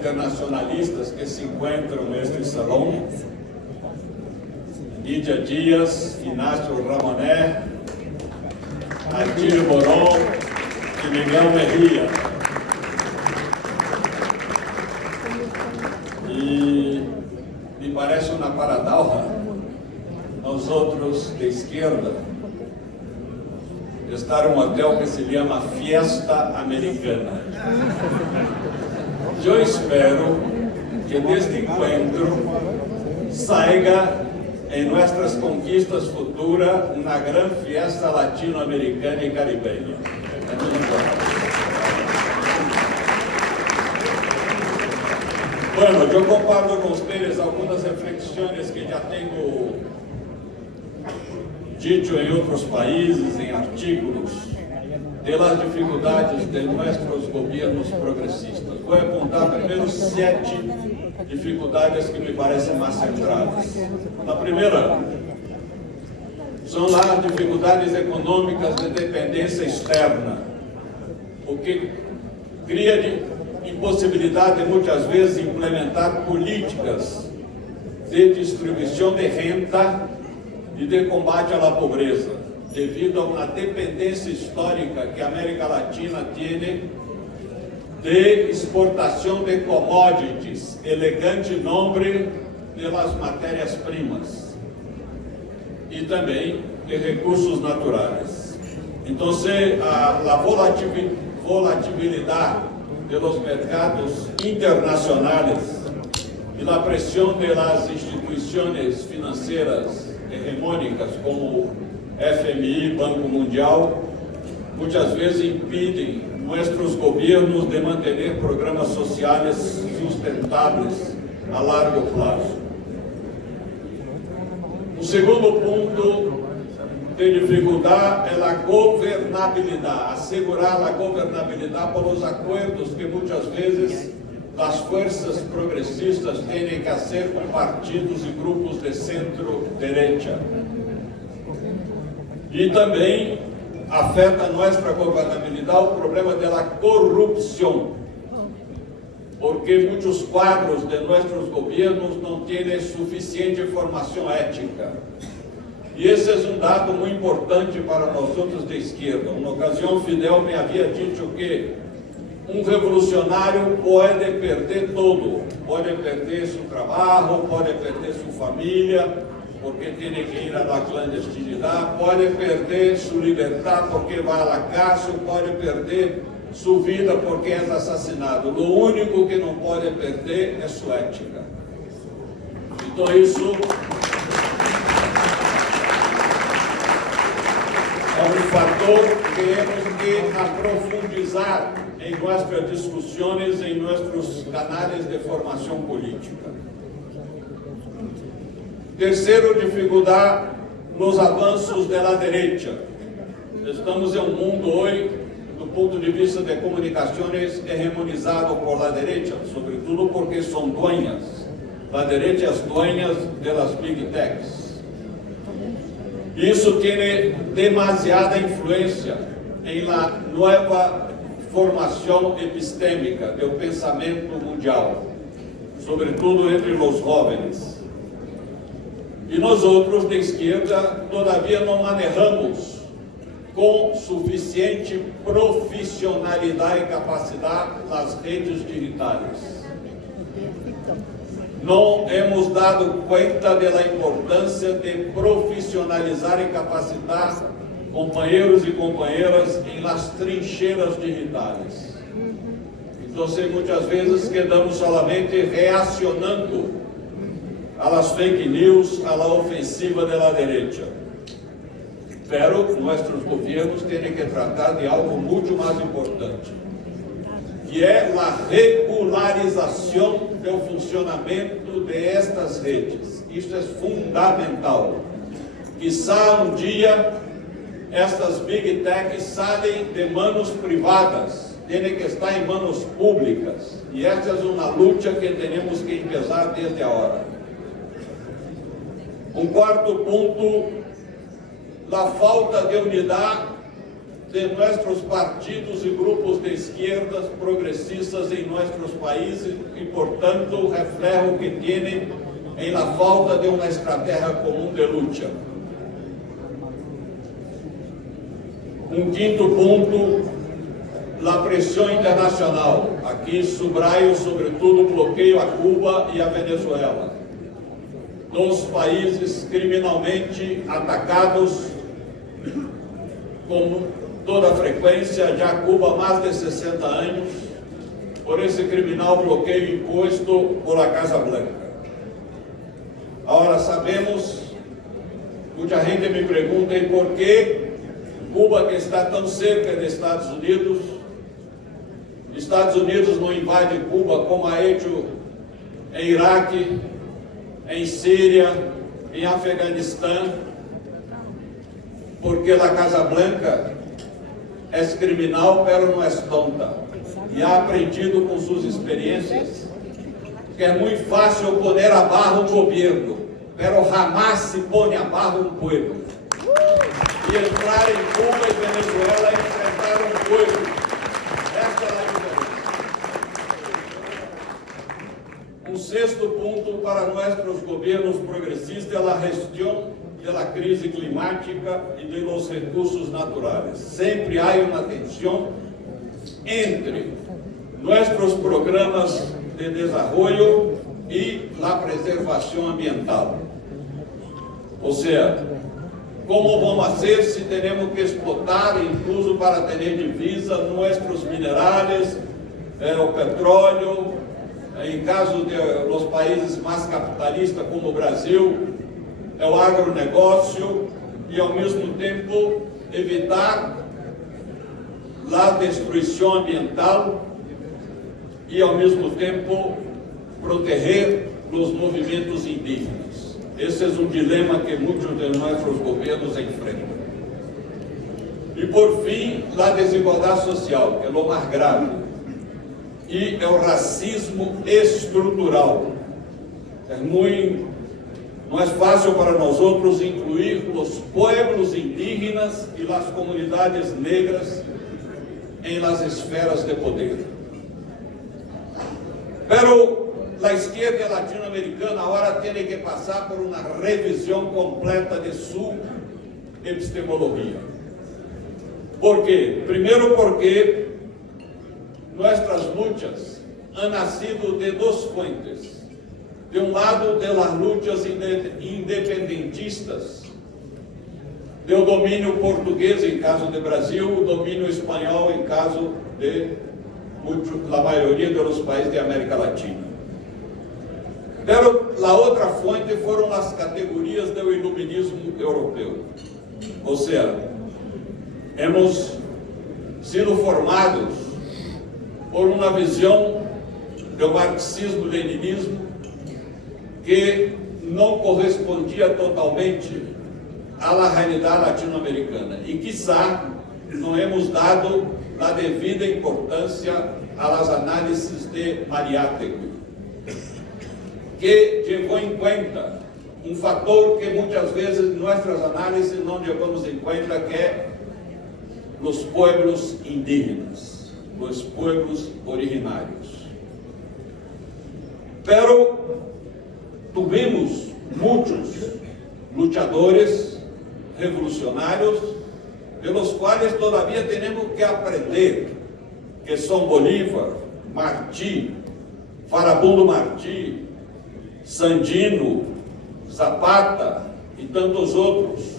internacionalistas que se encontram neste salão: Lídia Dias, Inácio Ramoné, Artílio Boron e Miguel Merria. E me parece uma paradoxa, nós outros de esquerda, estar em um hotel que se chama Fiesta Americana. Eu espero que deste encontro saia em nossas conquistas futuras uma grande fiesta latino-americana e caribenha. Bueno, eu comparto com vocês algumas reflexões que já tenho dito em outros países, em artigos, das dificuldades de nossos governos progressistas. Vou apontar primeiro 7 dificuldades que me parecem mais centrais. A primeira são as dificuldades econômicas de dependência externa, o que cria impossibilidade de muitas vezes implementar políticas de distribuição de renda e de combate à pobreza, devido a uma dependência histórica que a América Latina tem de exportação de commodities, elegante nome das matérias-primas, e também de recursos naturais. Então, a volatilidade dos mercados internacionais e a pressão das instituições financeiras hegemônicas como FMI, Banco Mundial, muitas vezes impedem nossos governos de manter programas sociais sustentáveis a largo prazo. O segundo ponto de dificuldade é a governabilidade, assegurar a governabilidade pelos acordos que muitas vezes as forças progressistas têm que fazer com partidos e grupos de centro-direita. E também afeta a nossa governabilidade o problema da corrupção, porque muitos quadros de nossos governos não têm suficiente formação ética. E esse é um dado muito importante para nós outros de esquerda. Uma ocasião, Fidel me havia dito que um revolucionário pode perder tudo, pode perder seu trabalho, pode perder sua família, porque tem que ir à clandestinidade, pode perder sua liberdade porque vai à cárcel, pode perder sua vida porque é assassinado. O único que não pode perder é sua ética. Então isso é um fator que temos que aprofundizar em nossas discussões, em nossos canais de formação política. Terceiro dificuldade, nos avanços da direita. Estamos em um mundo hoje, do ponto de vista de comunicações, hegemonizado por a direita, sobretudo porque são dueñas. A direita é as dueñas das big techs. Isso tem demasiada influência em la nova formação epistêmica do pensamento mundial, sobretudo entre os jovens. E nós outros de esquerda todavia não manejamos com suficiente profissionalidade e capacidade nas redes digitais. Não hemos dado conta da importância de profissionalizar e capacitar companheiros e companheiras em las trincheiras digitais. Então, muitas vezes quedamos solamente reacionando às fake news, à ofensiva da direita. Pero nossos governos têm que tratar de algo muito mais importante, que é a regularização do funcionamento destas redes. Isso é fundamental. Quizá um dia estas big techs saem de manos privadas, têm que estar em manos públicas. E esta é uma luta que temos que começar desde agora. Um quarto ponto, a falta de unidade de nuestros partidos y grupos de izquierdas progresistas en nuestros países y, por tanto, reflejo que tienen en la falta de una estrategia común de lucha. Um quinto ponto, a pressão internacional. Aqui subraio, sobretudo, o bloqueio a Cuba e a Venezuela, dos países criminalmente atacados com toda frequência, já Cuba há mais de 60 anos, por esse criminal bloqueio imposto por a Casa Blanca. Agora, sabemos, muita gente me pergunta, e por que Cuba, que está tão cerca dos Estados Unidos não invade Cuba como ha hecho em Iraque, em Síria, em Afeganistão? Porque a Casa Blanca é criminal, pero não é tonta, e ha aprendido com suas experiências que é muito fácil poner abaixo um governo, pero jamás se põe abaixo um povo. E entrar em Cuba e Venezuela e enfrentar um povo. Esta é a diferença. Um sexto ponto para nossos governos progressistas é a gestão da crise climática e dos recursos naturais. Sempre há uma tensão entre nossos programas de desenvolvimento e a preservação ambiental. Ou seja, como vamos fazer se temos que explotar, incluso para ter divisa, nossos minerais, o petróleo, em caso dos países mais capitalistas como o Brasil, o agronegócio, e ao mesmo tempo evitar a destruição ambiental e ao mesmo tempo proteger os movimentos indígenas. Esse é um dilema que muitos de nossos governos enfrentam. E por fim, a desigualdade social, que é o mais grave, e é o racismo estrutural. Não é fácil para nós outros incluir os pueblos indígenas e as comunidades negras em las esferas de poder. Pero a esquerda latino-americana agora tem que passar por uma revisão completa de sua epistemologia. Por quê? Primeiro porque nossas lutas han nascido de duas fuentes. De um lado, de las lutas independentistas, do domínio português em caso de Brasil, o domínio espanhol em caso de a maioria dos países da América Latina. Pero a outra fonte foram as categorias do iluminismo europeu. Ou seja, hemos sido formados por uma visão do marxismo-leninismo que não correspondia totalmente à realidade latino-americana e, quiçá, não hemos dado a devida importância às análises de Mariátegui, que levou em conta um fator que muitas vezes nossas análises não levamos em conta, que é os pueblos indígenas, os pueblos originários. Pero tivemos muitos lutadores revolucionários, pelos quais todavia temos que aprender, que são Bolívar, Martí, Farabundo Martí, Sandino, Zapata e tantos outros,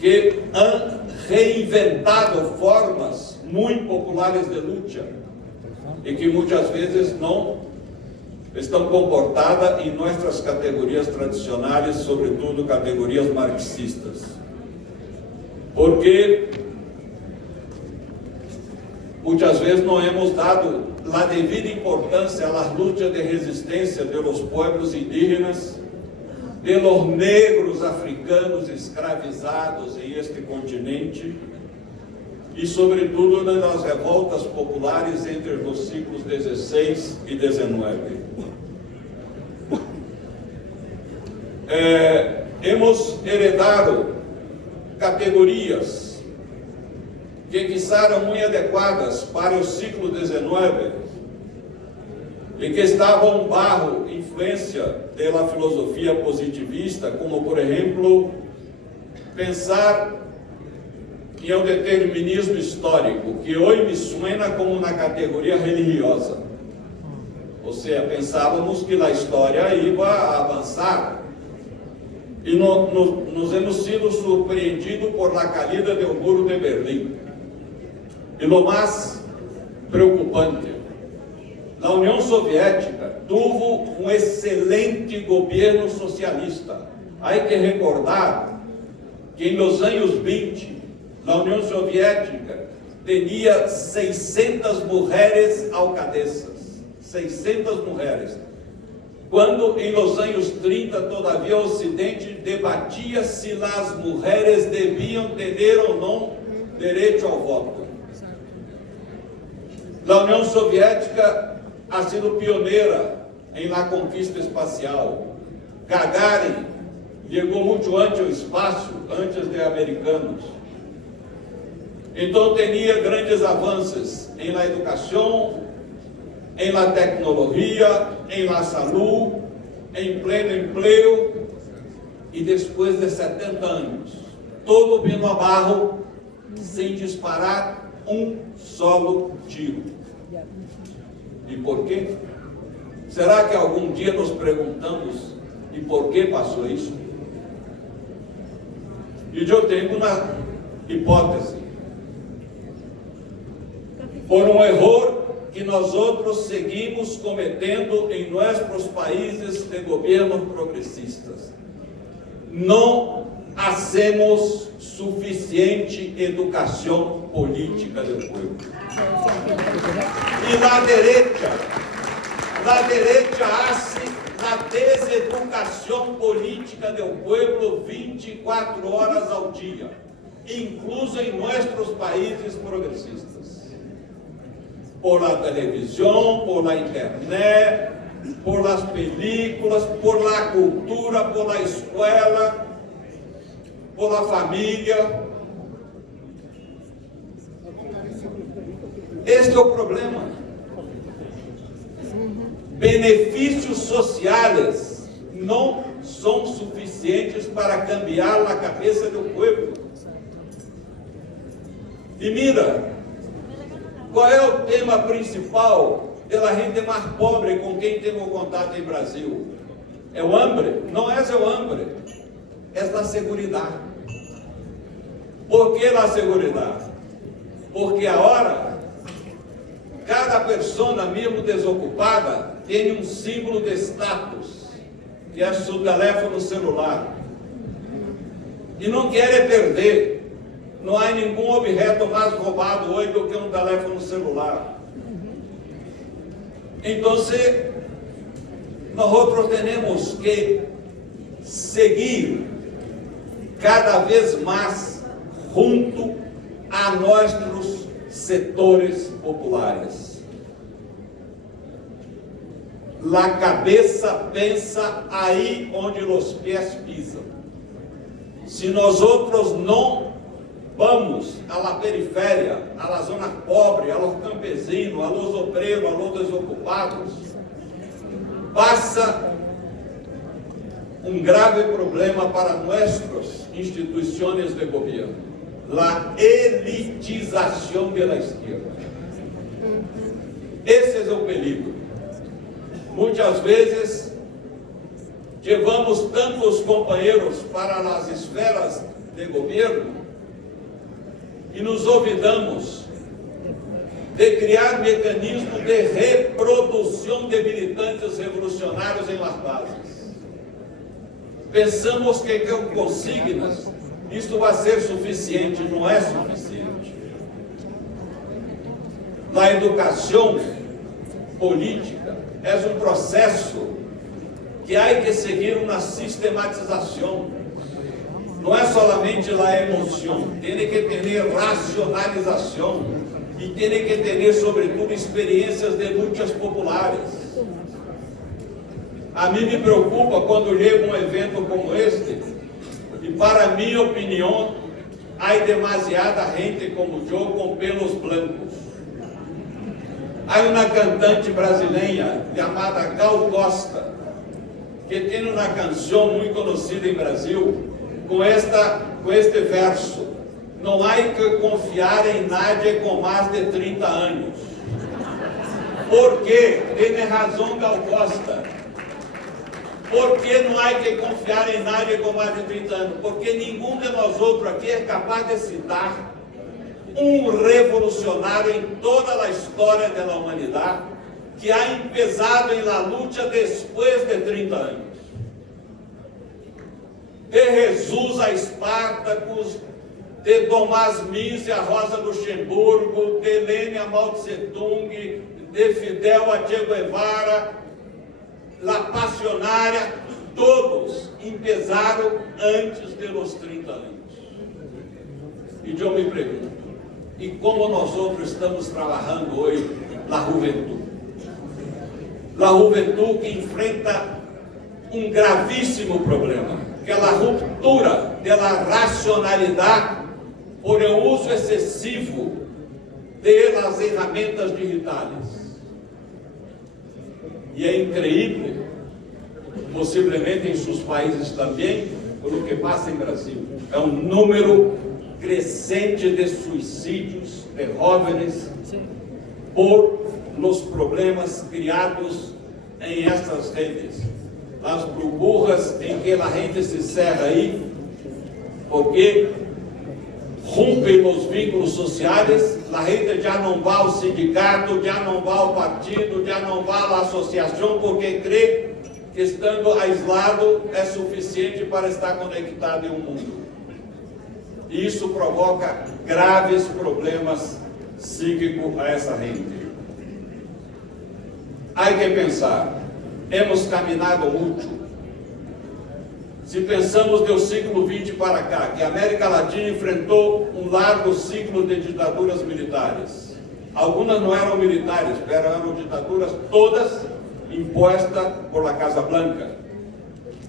que han reinventado formas muito populares de luta e que muitas vezes não estão comportadas em nossas categorias tradicionais, sobretudo categorias marxistas. Porque muitas vezes não hemos dado a devida importância às lutas de resistência dos pueblos indígenas, de los negros africanos escravizados em este continente e, sobretudo, das revoltas populares entre os séculos XVI e XIX. Hemos heredado categorias que quizá eram muito adequadas para o século XIX e que estavam bajo influência da filosofia positivista, como, por exemplo, pensar em um determinismo histórico, que hoje me suena como uma categoria religiosa. Ou seja, pensávamos que a história ia avançar e nos hemos sido surpreendidos por la caída do muro de Berlim. E o mais preocupante, a União Soviética teve um excelente governo socialista. Há que recordar que nos anos 20, a União Soviética tinha 600 mulheres alcaldesas. 600 mulheres. Quando, em los anos 30, todavia, o Ocidente debatia se as mulheres deviam ter ou não direito ao voto. A União Soviética ha sido pioneira em la conquista espacial. Gagarin chegou muito antes ao espaço, antes de americanos. Então, tinha grandes avanços em la educação, em la tecnologia, em la saúde, em pleno emprego, e depois de 70 anos, todo vindo abaixo, sem disparar um solo tiro. E por quê? Será que algum dia nos perguntamos e por que passou isso? E eu tenho uma hipótese. Por um erro que nós outros seguimos cometendo em nossos países de governos progressistas. Não hacemos suficiente educação política do povo. E na direita hace a deseducação política do povo 24 horas ao dia, incluso em nossos países progressistas. Por la televisão, por la internet, por las películas, por la cultura, por la escola, por la família. Este é o problema. Benefícios sociais não são suficientes para cambiar a cabeça do povo. E mira, qual é o tema principal da gente mais pobre com quem temos contato em Brasil? É o hambre? Não é o hambre, é a segurança. Por que a segurança? Porque agora, cada pessoa, mesmo desocupada, tem um símbolo de status, que é seu telefone celular. E não quer perder. Não há nenhum objeto mais roubado hoje do que um telefone celular. Então, nós temos que seguir cada vez mais junto a nossos setores populares. A cabeça pensa aí onde os pés pisam. Se nós outros não vamos à la periferia, à la zona pobre, a los campesinos, a los obreiros, a los desocupados, passa um grave problema para nossas instituições de governo, a elitização da esquerda. Esse é o perigo. Muitas vezes, levamos tantos companheiros para as esferas de governo e nos olvidamos de criar mecanismos de reprodução de militantes revolucionários em las bases. Pensamos que com consignas isto vai ser suficiente, não é suficiente. A educação política é um processo que há que seguir uma sistematização. Não é solamente a emoção, tem que ter racionalização e tem que ter, sobretudo, experiências de lutas populares. A mim me preocupa quando chega um evento como este, e para minha opinião, Há demasiada gente como eu com pelos blancos. Há uma cantante brasileira chamada Gal Costa, que tem uma canção muito conhecida em Brasil, com este verso: não há que confiar em nadie com mais de 30 anos. Por quê? Tem razão Gal Costa. Por que não há que confiar em nadie com mais de 30 anos? Porque nenhum de nós outros aqui é capaz de citar um revolucionário em toda a história da humanidade que ha empezado em la luta depois de 30 anos. De Jesus a Espartacus, de Tomás Mise a Rosa Luxemburgo, de Lenin a Mao Tse Tung, de Fidel a Che Guevara, La Passionária, todos empezaram antes dos 30 anos. E eu me pergunto, e como nós outros estamos trabalhando hoje na juventude? Na juventude que enfrenta um gravíssimo problema, que é a ruptura da racionalidade por o uso excessivo das ferramentas digitais. E é incrível, possivelmente em seus países também, pelo que passa em Brasil. É um número crescente de suicídios de jovens por os problemas criados em estas redes. As burbujas em que a gente se cerra aí, porque rompem os vínculos sociais, a gente já não vai ao sindicato, já não vai ao partido, já não vai à associação, porque crê que estando aislado é suficiente para estar conectado em um mundo. E isso provoca graves problemas psíquicos a essa gente. Há que pensar, hemos caminhado muito. Se pensamos do século XX para cá, que a América Latina enfrentou um largo ciclo de ditaduras militares. Algumas não eram militares, eram ditaduras todas impostas por la Casa Blanca.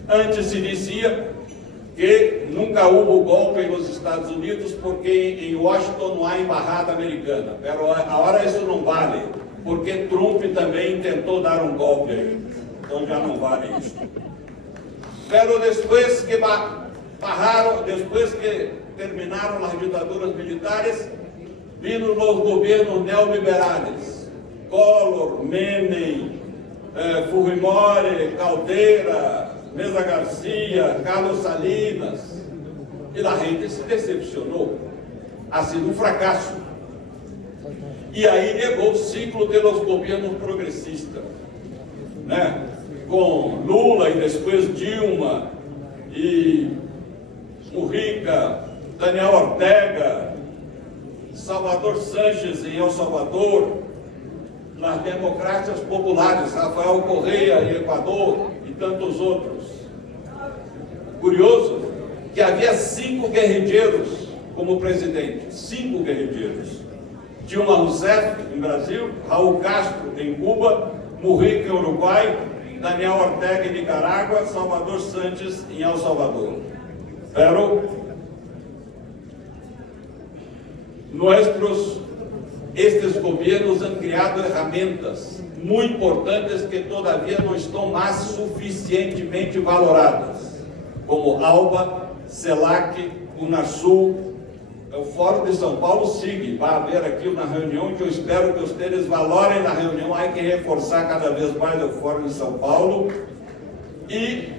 Antes se dizia que nunca houve golpe nos Estados Unidos porque em Washington não há embaixada americana. Mas agora isso não vale, porque Trump também tentou dar um golpe aí. Então já não vale isso. Pero depois que depois que terminaram as ditaduras militares, viram os governos neoliberais, Collor, Menem, Fujimori, Caldeira, Mesa Garcia, Carlos Salinas, e a gente se decepcionou. Ha sido um fracasso. E aí chegou o ciclo dos governos progressistas, né? Com Lula e depois Dilma e Mujica, Daniel Ortega, Salvador Sanches em El Salvador, nas democracias populares, Rafael Correa em Equador e tantos outros. Curioso que havia 5 guerrilheiros como presidente, 5 guerrilheiros. Dilma Rousseff em Brasil, Raul Castro em Cuba, Mujica em Uruguai, Daniel Ortega em Nicarágua, Salvador Sanches em El Salvador. Pero estes governos han criado ferramentas muito importantes que todavia não estão mais suficientemente valoradas, como ALBA, CELAC, UNASUL. O Fórum de São Paulo sigue, vai haver aqui uma reunião que eu espero que vocês valorem na reunião. Há que reforçar cada vez mais o Fórum de São Paulo, e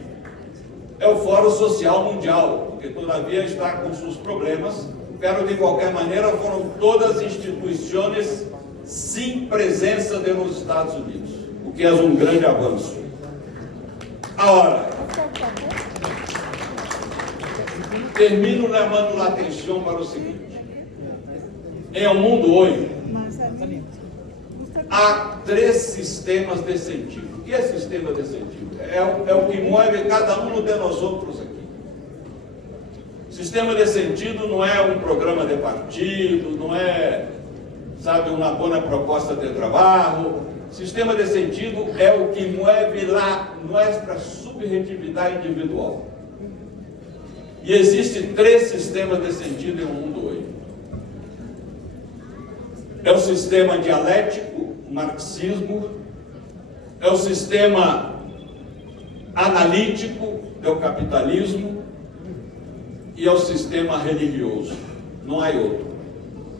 é o Fórum Social Mundial, porque todavia está com seus problemas, pero de qualquer maneira foram todas instituições sem presença dos Estados Unidos, o que é um grande avanço. Agora, termino chamando a atenção para o seguinte: em um mundo hoje, há 3 sistemas de sentido. O que é sistema de sentido? É o que move cada um de nós outros aqui. Sistema de sentido não é um programa de partido, não é, uma boa proposta de trabalho. Sistema de sentido é o que move lá nossa subjetividade individual. E existem 3 sistemas de sentido em um mundo hoje. É o sistema dialético, o marxismo, é o sistema analítico, é o capitalismo, e é o sistema religioso. Não há outro.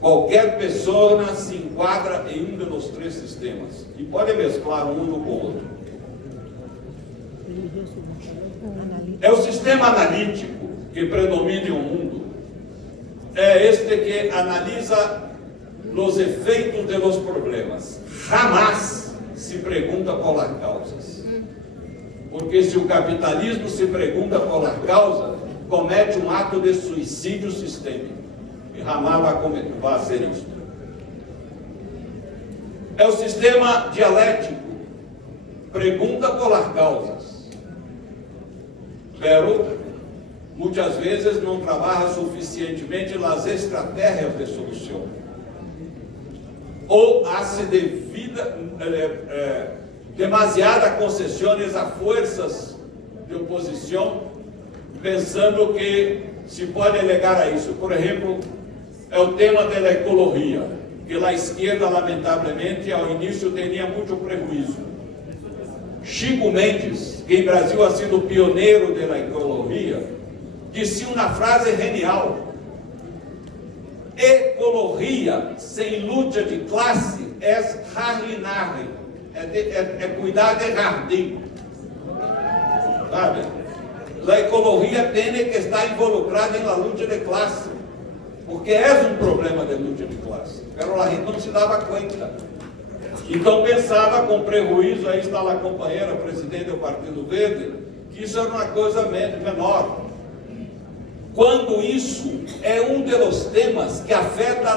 Qualquer pessoa se enquadra em um dos 3 sistemas e pode mesclar um com o outro. É o sistema analítico que predomina em um mundo. É este que analisa os efeitos dos problemas. Jamais se pergunta por las causas. Porque se o capitalismo se pergunta por las causas, comete um ato de suicídio sistêmico. E jamais vai ser isso. É o sistema dialético. Pergunta por las causas. Pero muitas vezes não trabalha suficientemente nas estratégias de solução. Ou hace demasiadas concessões a forças de oposição, pensando que se pode alegar a isso. Por exemplo, é o tema da ecologia, que a esquerda, lamentavelmente, ao início tinha muito prejuízo. Chico Mendes, que em Brasil ha sido pioneiro da ecologia, disse uma frase genial: ecologia sem luta de classe é jardinagem, é cuidar de jardim. Sabe? A ecologia tem que estar involucrada na luta de classe, porque é um problema de luta de classe. Pero a gente não se dava conta. Então pensava com prejuízo, aí está a companheira, presidente do Partido Verde, que isso era uma coisa menor. Quando isso é um dos temas que afeta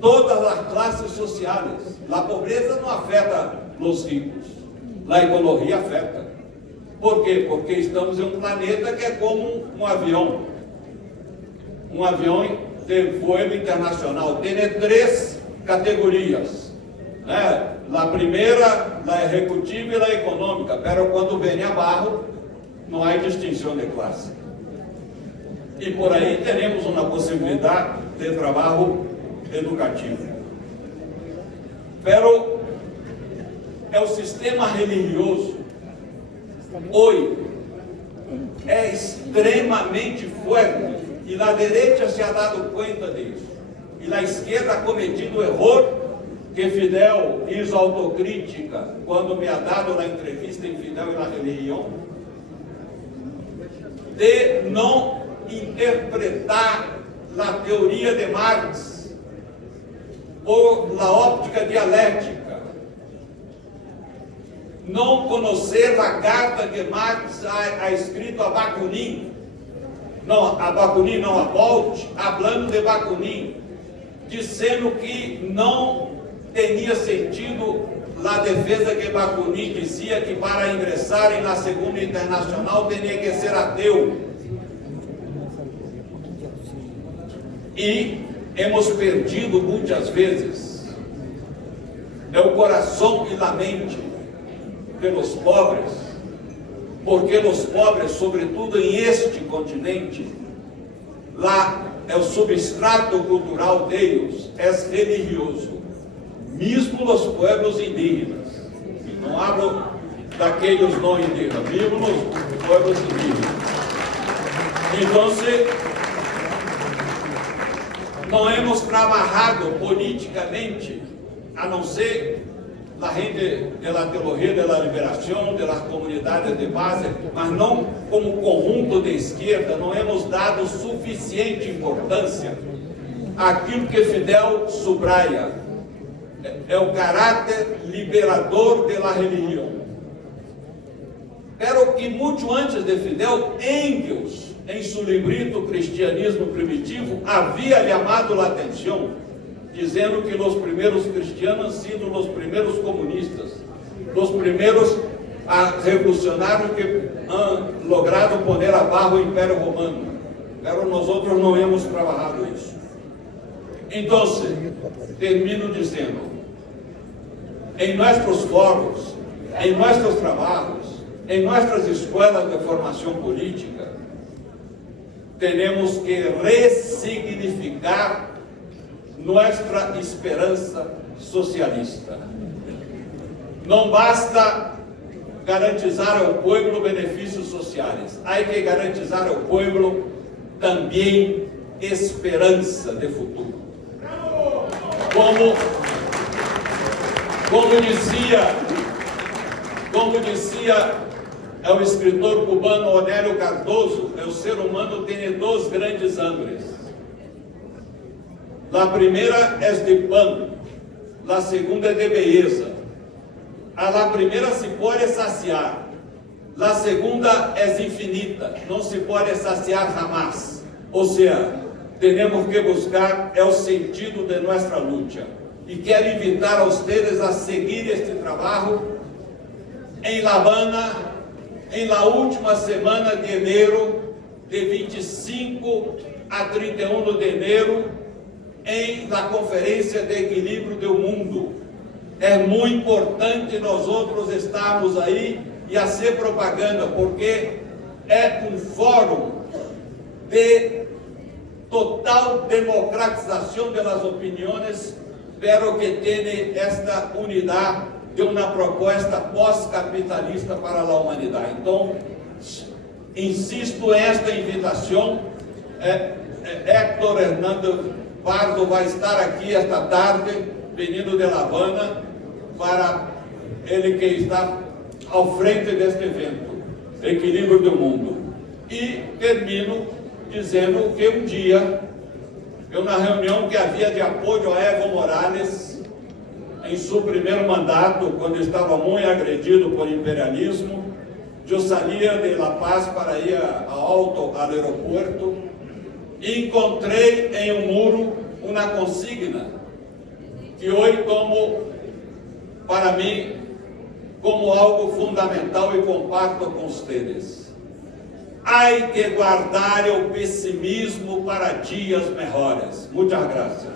todas as classes sociais. A pobreza não afeta os ricos, a ecologia afeta. Por quê? Porque estamos em um planeta que é como um avião de voo internacional. Tem 3 categorias, né? A primeira, a executiva e a econômica, pero quando vem abaixo, não há distinção de classe. E por aí teremos uma possibilidade de trabalho educativo. Pero é o sistema religioso hoje é extremamente forte e a direita se ha dado conta disso. E a esquerda ha cometido o erro que Fidel hizo autocrítica quando me ha dado a entrevista em Fidel e na religião, de não interpretar a teoria de Marx por la óptica dialética, não conhecer a carta que Marx ha escrito a Bakunin, a Bolt, hablando de Bakunin, dizendo que não tinha sentido a defesa que Bakunin dizia que para ingressarem na Segunda Internacional tinha que ser ateu. E hemos perdido muitas vezes o coração e a mente pelos pobres, porque os pobres, sobretudo em este continente, lá é o substrato cultural deles, é religioso, mesmo os pueblos indígenas. E não hablo daqueles não indígenas, mesmo os pueblos indígenas. Então, não hemos trabalhado politicamente, a não ser a gente da teologia da liberação, das comunidades de base, mas não como conjunto de esquerda, não hemos dado suficiente importância àquilo que Fidel subraia, é o caráter liberador da religião. Pero que muito antes de Fidel, Engels, em seu librito Cristianismo Primitivo, havia chamado a atenção, dizendo que os primeiros cristianos han sido os primeiros comunistas, os primeiros revolucionários que han logrado poner abaixo o Império Romano. Pero nós outros não hemos trabalhado isso. Então, termino dizendo, em nossos fóruns, em nossos trabalhos, em nossas escolas de formação política, temos que ressignificar nossa esperança socialista. Não basta garantizar ao povo benefícios sociais, há que garantizar ao povo também esperança de futuro. Como dizia o escritor cubano Onélio Cardoso, o ser humano tem duas grandes hambres. A primeira é de pão, a segunda é de beleza. A primeira se pode saciar, a segunda é infinita, não se pode saciar jamais. Ou seja, temos que buscar o sentido de nossa luta. E quero invitar a vocês a seguir este trabalho em La Habana, em la última semana de enero, de 25 a 31 de enero, em la Conferência de Equilíbrio do Mundo. É muito importante nós outros estarmos aí e a ser propaganda, porque é um fórum de total democratização das opiniões, pero que tem esta unidade de uma proposta pós-capitalista para a humanidade. Então, insisto esta invitação. Héctor Hernando Pardo vai estar aqui esta tarde, vindo de La Habana, para ele que está ao frente deste evento, Equilíbrio do Mundo. E termino dizendo que um dia, na reunião que havia de apoio a Evo Morales, em seu primeiro mandato, quando estava muito agredido por imperialismo, eu saía de La Paz para ir ao aeroporto e encontrei em um muro uma consigna que hoje tomo para mim como algo fundamental e comparto com vocês. Há que guardar o pessimismo para dias melhores. Muitas graças.